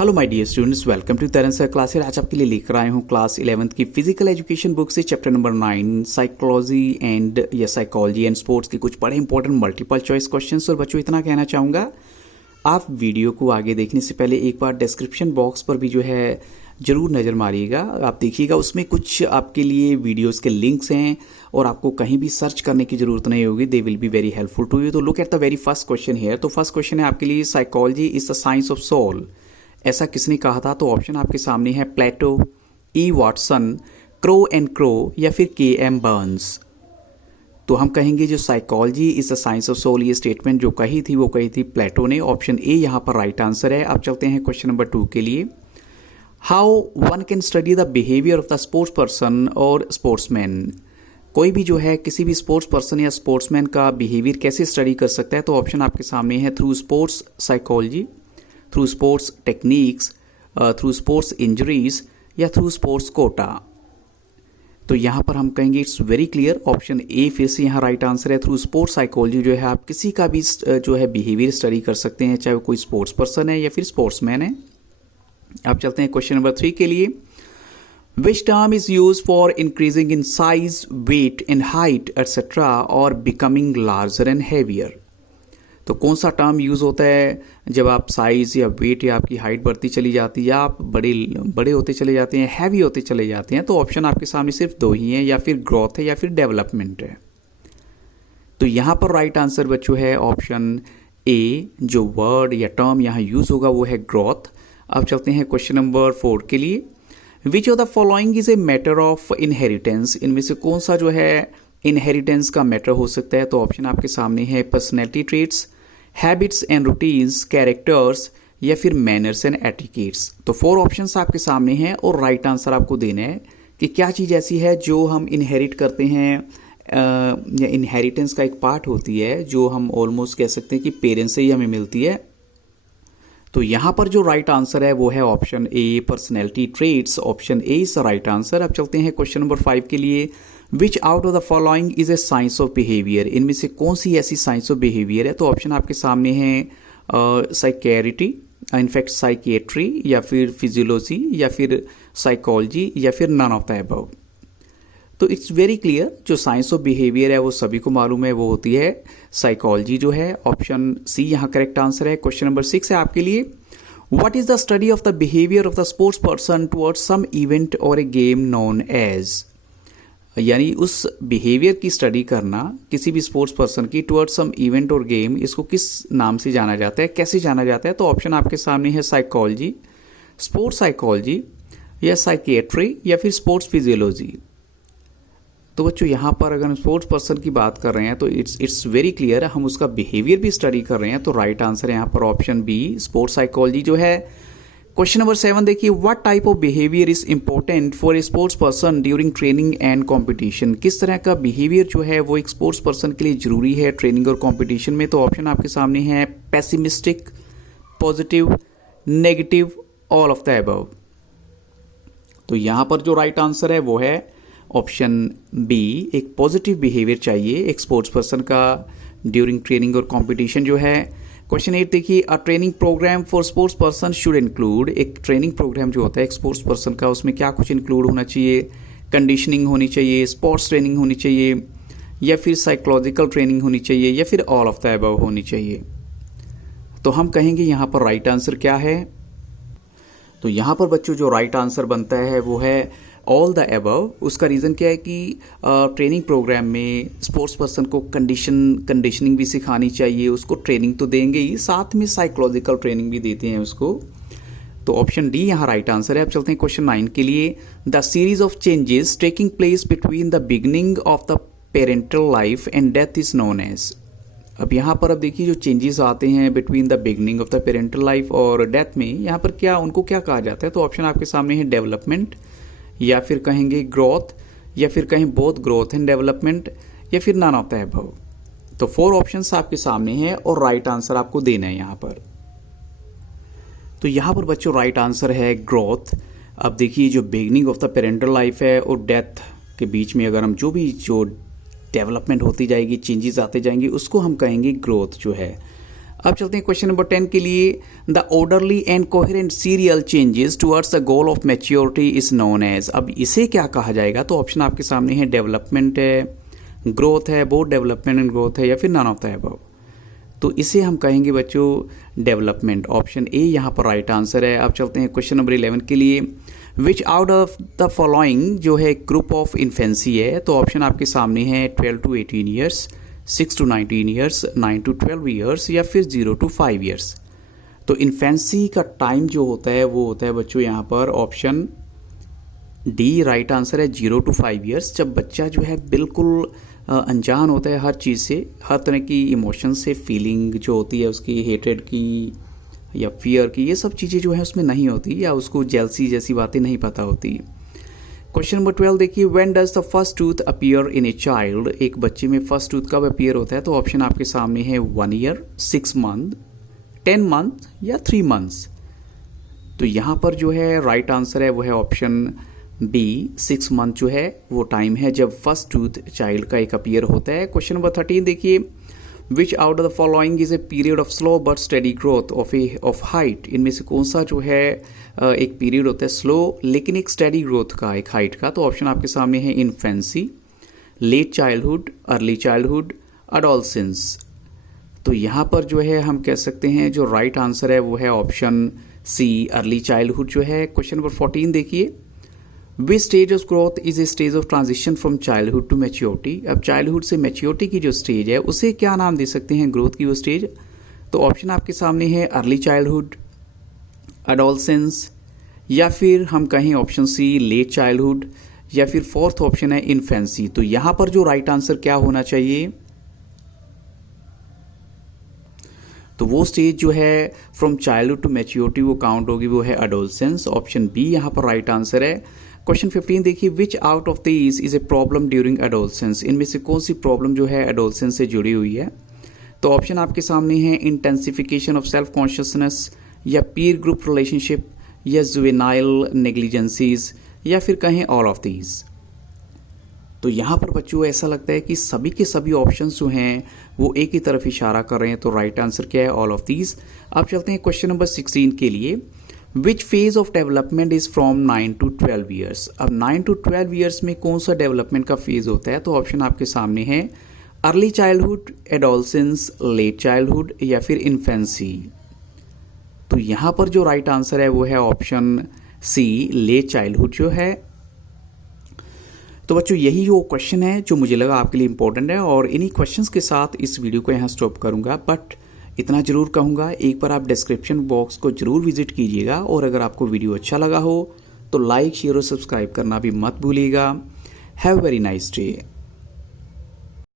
Hello my dear students, welcome to Taran sir classes. आज आपके लिए लेकर आए हूँ क्लास 11th की फिजिकल एजुकेशन बुक से chapter number 9 psychology and psychology and sports के कुछ बड़े इंपॉर्टेंट मल्टीपल चॉइस क्वेश्चंस। और बच्चों इतना कहना चाहूँगा, आप वीडियो को आगे देखने से पहले एक बार डिस्क्रिप्शन बॉक्स पर भी ज़रूर नज़र मारिएगा। आप देखिएगा, उसमें कुछ आपके लिए वीडियोस के लिंक्स हैं और आपको कहीं भी सर्च करने की ज़रूरत नहीं होगी। They will be very helpful to you. तो look at the very first question here. तो फर्स्ट क्वेश्चन है आपके लिए, psychology is the science of soul. ऐसा किसने कहा था? तो ऑप्शन आपके सामने है, Plato, E Watson, Crow and Crow, या फिर के एम बर्न्स। तो हम कहेंगे जो psychology is the science of soul, ये स्टेटमेंट जो कही थी वो कही थी प्लेटो ने। ऑप्शन ए यहाँ पर राइट आंसर है। अब चलते हैं क्वेश्चन नंबर 2 के लिए। How one can study the behaviour of the sports person और स्पोर्ट्समैन। कोई भी किसी भी स्पोर्ट्स पर्सन या स्पोर्ट्समैन का बिहेवियर कैसे स्टडी कर सकता है? तो ऑप्शन आपके सामने है, through sports psychology, through sports techniques, through sports injuries, या थ्रू स्पोर्ट्स कोटा। तो यहाँ पर हम कहेंगे it's very clear, option A फिर से यहाँ राइट आंसर है। थ्रू स्पोर्ट्स साइकोलॉजी आप किसी का भी बिहेवियर स्टडी कर सकते हैं, चाहे वो कोई स्पोर्ट्स पर्सन है या फिर स्पोर्ट्समैन है। अब चलते हैं क्वेश्चन नंबर 3 के लिए। Which term is use for increasing in size, weight and height etcetera और बिकमिंग लार्जर एंड हैवियर। तो कौन सा टर्म यूज़ होता है जब आप साइज़ या वेट या आपकी हाइट बढ़ती चली जाती है, या आप बड़े होते चले जाते हैं, हैवी होते चले जाते हैं? तो ऑप्शन आपके सामने सिर्फ 2 ही हैं, या फिर ग्रोथ है या फिर डेवलपमेंट है। तो यहाँ पर राइट आंसर बच्चों है ऑप्शन ए। जो वर्ड या टर्म यहाँ यूज़ होगा वो है ग्रोथ। अब चलते हैं क्वेश्चन नंबर 4 के लिए। Which of the following is a matter of inheritance. इनमें से कौन सा इनहेरिटेंस का मैटर हो सकता है? तो ऑप्शन आपके सामने है, personality traits, habits and routines, characters, या फिर मैनर्स एंड एटिकेट्स। तो 4 ऑप्शंस आपके सामने हैं और राइट आंसर आपको देना है कि क्या चीज़ ऐसी है जो हम इनहेरिट करते हैं, या इनहेरिटेंस का एक पार्ट होती है जो हम ऑलमोस्ट कह सकते हैं कि पेरेंट्स से ही हमें मिलती है। तो यहाँ पर जो राइट आंसर है वो है option A, personality traits. Option A is the right answer. अब चलते हैं क्वेश्चन नंबर 5 के लिए। विच out of the following is a science of behaviour. इनमें से कौन सी ऐसी साइंस ऑफ बिहेवियर है? तो ऑप्शन आपके सामने है, साइकेरिटी, इनफैक्ट साइकेट्री, या फिर फिजियोलॉजी, या फिर साइकोलॉजी, या फिर नन ऑफ द अबव। तो इट्स वेरी क्लियर, जो साइंस ऑफ बिहेवियर है वो सभी को मालूम है, वो होती है साइकोलॉजी ऑप्शन सी यहाँ करेक्ट आंसर है। क्वेश्चन नंबर 6 है आपके लिए। What is the study of the behaviour of the sports person towards some event और ए गेम नोन एज। यानी उस बिहेवियर की स्टडी करना किसी भी स्पोर्ट्स पर्सन की टुवर्ड्स सम इवेंट और गेम, इसको किस नाम से जाना जाता है, कैसे जाना जाता है? तो ऑप्शन आपके सामने है, साइकोलॉजी, स्पोर्ट्स साइकोलॉजी, या साइकेट्री, या फिर स्पोर्ट्स फिजियोलॉजी। तो बच्चों यहाँ पर अगर हम स्पोर्ट्स पर्सन की बात कर रहे हैं तो इट्स वेरी क्लियर, हम उसका बिहेवियर भी स्टडी कर रहे हैं। तो राइट आंसर है यहाँ पर option B, sports psychology question number 7 देखिए। What type of behaviour is important for a sports person during training and competition. किस तरह का बिहेवियर वो एक स्पोर्ट्स पर्सन के लिए जरूरी है ट्रेनिंग और कंपटीशन में? तो ऑप्शन आपके सामने है, pessimistic, positive, negative, all of the above. तो यहाँ पर जो राइट आंसर है वो है ऑप्शन बी, एक पॉजिटिव बिहेवियर चाहिए एक स्पोर्ट्स पर्सन का ड्यूरिंग ट्रेनिंग और कंपटीशन क्वेश्चन 8 देखिए। A training program for sports person should include. एक ट्रेनिंग प्रोग्राम जो होता है एक स्पोर्ट्स पर्सन का, उसमें क्या कुछ इंक्लूड होना चाहिए? कंडीशनिंग होनी चाहिए, स्पोर्ट्स ट्रेनिंग होनी चाहिए, या फिर साइकोलॉजिकल ट्रेनिंग होनी चाहिए, या फिर ऑल ऑफ द अबव होनी चाहिए? तो हम कहेंगे यहाँ पर राइट आंसर क्या है? तो यहाँ पर बच्चों जो राइट आंसर बनता है वो है ऑल द अबव। उसका रीज़न क्या है कि ट्रेनिंग प्रोग्राम में स्पोर्ट्स पर्सन को कंडीशनिंग भी सिखानी चाहिए, उसको ट्रेनिंग तो देंगे ही, साथ में साइकोलॉजिकल ट्रेनिंग भी देते हैं उसको। तो ऑप्शन डी यहाँ राइट आंसर है। अब चलते हैं क्वेश्चन 9 के लिए। The series of changes taking place between the beginning of the parental life and death is known as. अब यहाँ पर अब देखिए जो चेंजेस आते हैं between the beginning of the parental life और डेथ में, यहाँ पर उनको क्या कहा जाता है? तो ऑप्शन आपके सामने है, डेवलपमेंट, या फिर कहेंगे ग्रोथ, या फिर कहें बोथ ग्रोथ एंड डेवलपमेंट, या फिर नन ऑफ द अबव। तो 4 ऑप्शंस आपके सामने हैं और राइट आंसर आपको देना है यहाँ पर। तो यहाँ पर बच्चों राइट आंसर है ग्रोथ। अब देखिए जो beginning of the parental life है और डेथ के बीच में अगर हम जो डेवलपमेंट होती जाएगी, चेंजेस आते जाएंगे, उसको हम कहेंगे ग्रोथ। अब चलते हैं क्वेश्चन नंबर 10 के लिए। The orderly and coherent serial changes towards the goal of maturity is known as. अब इसे क्या कहा जाएगा? तो ऑप्शन आपके सामने है, डेवलपमेंट है, ग्रोथ है, बोथ डेवलपमेंट एंड ग्रोथ है, या फिर नन ऑफ द अबव। तो इसे हम कहेंगे बच्चों डेवलपमेंट। ऑप्शन ए यहाँ पर राइट आंसर है। अब चलते हैं क्वेश्चन नंबर 11 के लिए। विच आउट ऑफ द फॉलोइंग जो है ग्रुप ऑफ इन्फेंसी है, तो ऑप्शन आपके सामने है 12 to 18 years, 6 to 19 years, 9 to 12 years, या फिर 0 to 5 ईयर्स। तो इन्फेंसी का टाइम जो होता है वो होता है बच्चों यहाँ पर ऑप्शन डी राइट आंसर है, 0 to 5 ईयर्स। जब बच्चा जो है बिल्कुल अनजान होता है हर चीज़ से, हर तरह की इमोशन से, फीलिंग जो होती है उसकी, हेट्रेड की या फियर की, ये सब चीज़ें जो है उसमें नहीं होती, या उसको जेलसी जैसी बातें नहीं पता होती। क्वेश्चन नंबर 12 देखिए। When does the first tooth appear in a child. एक बच्चे में फर्स्ट टूथ कब अपीयर होता है? तो ऑप्शन आपके सामने है 1 ईयर, 6 मंथ, 10 मंथ, या 3 मंथ्स। तो यहाँ पर जो है राइट आंसर है वो है ऑप्शन बी, 6 मंथ जो है वो टाइम है जब फर्स्ट टूथ चाइल्ड का एक अपीयर होता है। क्वेश्चन नंबर 13 देखिए। विच out of the following is a period of slow but steady growth of height. इनमें से कौन सा जो है एक पीरियड होता है स्लो लेकिन एक स्टेडी ग्रोथ का, एक हाइट का? तो ऑप्शन आपके सामने है infancy, late childhood, early childhood, adolescence. तो यहाँ पर जो है हम कह सकते हैं जो राइट आंसर है वो है ऑप्शन सी, अर्ली चाइल्डहुड जो है। क्वेश्चन नंबर 14 देखिए। Which stage of growth is a stage of transition from childhood to maturity. अब चाइल्डहुड से मैच्योरिटी की जो स्टेज है उसे क्या नाम दे सकते हैं ग्रोथ की वो स्टेज? तो ऑप्शन आपके सामने है अर्ली चाइल्डहुड, अडोलसेंस, या फिर हम कहें ऑप्शन सी लेट चाइल्डहुड, या फिर फोर्थ ऑप्शन है इन्फेंसी। तो यहाँ पर जो राइट आंसर क्या होना चाहिए? तो वो स्टेज जो है फ्रॉम चाइल्डहुड टू मैच्योरिटी वो काउंट होगी, वो है अडोलसेंस। ऑप्शन बी यहाँ पर राइट आंसर है। क्वेश्चन 15 देखिए। विच out of these is a problem during adolescence. इनमें से कौन सी प्रॉब्लम जो है अडोलसेंस से जुड़ी हुई है? तो ऑप्शन आपके सामने है इंटेंसिफिकेशन ऑफ सेल्फ कॉन्शियसनेस, या पीर ग्रुप रिलेशनशिप, या जुवेनाइल नेग्लिजेंसीज, या फिर कहें ऑल ऑफ दीज। तो यहाँ पर बच्चों ऐसा लगता है कि सभी के सभी ऑप्शंस जो हैं वो एक ही तरफ इशारा कर रहे हैं। तो राइट आंसर क्या है? All of these. अब चलते हैं क्वेश्चन नंबर 16 के लिए। Which phase of development is from 9 to 12 years. अब 9 to 12 ईयर्स में कौन सा डेवलपमेंट का फेज होता है? तो ऑप्शन आपके सामने है early childhood, adolescence, late childhood, या फिर इन्फेंसी। तो यहाँ पर जो राइट आंसर है वो है ऑप्शन सी, लेट चाइल्डहुड जो है। तो बच्चों यही वो क्वेश्चन है जो मुझे लगा आपके लिए इंपॉर्टेंट है, और इन्हीं क्वेश्चंस के साथ इस वीडियो को यहाँ स्टॉप करूँगा। बट इतना ज़रूर कहूँगा, एक बार आप डिस्क्रिप्शन बॉक्स को ज़रूर विजिट कीजिएगा, और अगर आपको वीडियो अच्छा लगा हो तो लाइक, शेयर और सब्सक्राइब करना भी मत भूलिएगा। Have very nice day.